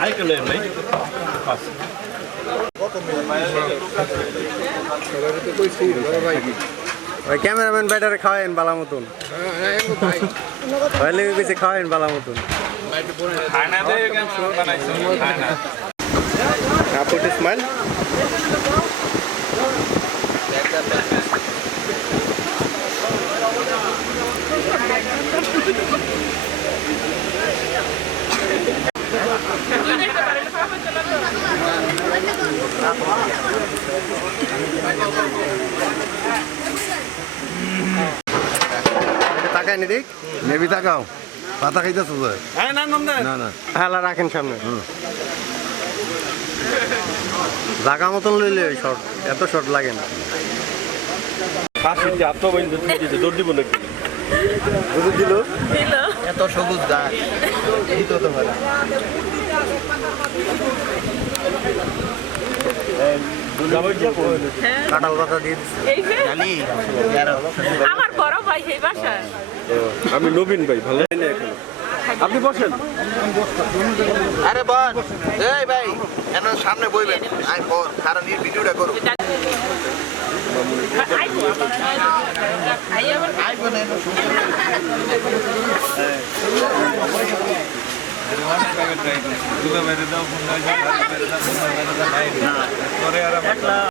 আরেকটা লেন ভাই ওই ক্যামেরাম্যান ব্যাটারে খাওয়াইন বালা মতন। ভাই লেগে গেছে খাওয়াইন বালা মতন। আপুটি স্মাইল। তাকায় নি নেবি তাকাও। পাতা খাইতেছ না না হেলা রাখেন সামনে। জাগা মতন লইলে ওই শর্ট এত শর্ট লাগে না। বুঝে দিল? এত সবুজ গাছ। তো তোমার কাঁঠাল পাতা দিয়ে দিচ্ছে এই যে জানি আমার বড় ভাই সেই আমি নবীন ভাই ভালো। না এখন আপনি বসেন। আরে বল এই ভাই এন সামনে বইবেন। আই বল কারণ এই ভিডিওটা করো আইবো আইবো।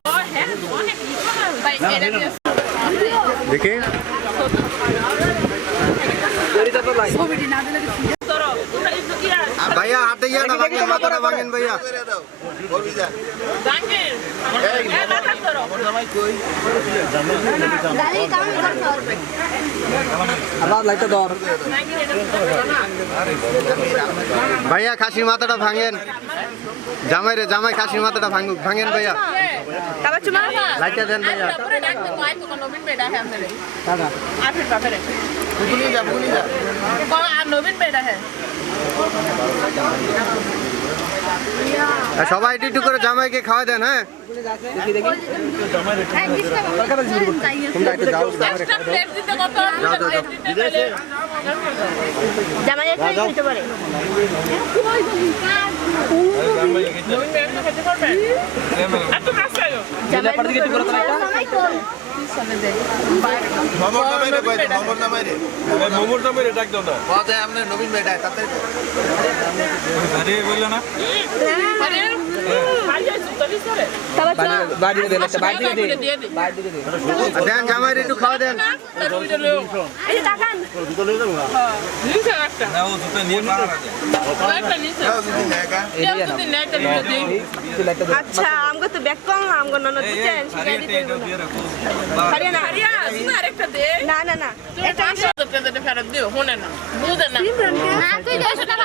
আইফোন এনো ভাই এটা দিয়ে দেখি তোর তোরা একটু ইয়া ভাইয়া হাতে না ভাঙেন মাথাটা ভাঙেন ভাইয়া। কই জাঙ্গির এটা ভাইয়া খাসির মাথাটা ভাঙেন। জামাই রে জামাই খাসির মাথাটা ভাঙুক। ভাঙেন ভাইয়া। কাবা চুমা লাইটটা দেন ভাইয়া। পুরো ডাক দে কয় তো নবীন বেডা হ্যাঁ মেরে দাদা আফির বাপরে বুকুনি যা বুকুনি যা কয় আর নবীন বেডা হ্যাঁ। আর সবাই একটু করে জামাইকে খাওয়া দেন হ্যাঁ? ভাই মোমোর দামে ডাক দাও না। নবীন আরে বলল না। দেন জামাইরে একটু খাওয়া দেন আচ্ছা আমগো তো ব্যাক কম না না না তুমি পাঁচশো টাকা ফেরত দিও শুনে না বুঝে না না তুই দেড়শো টাকা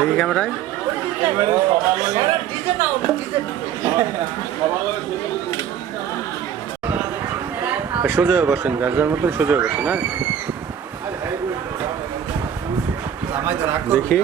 এই ক্যামেরায় সোজা হয়ে বসেন যার মতন সোজা বসেন হ্যাঁ দেখি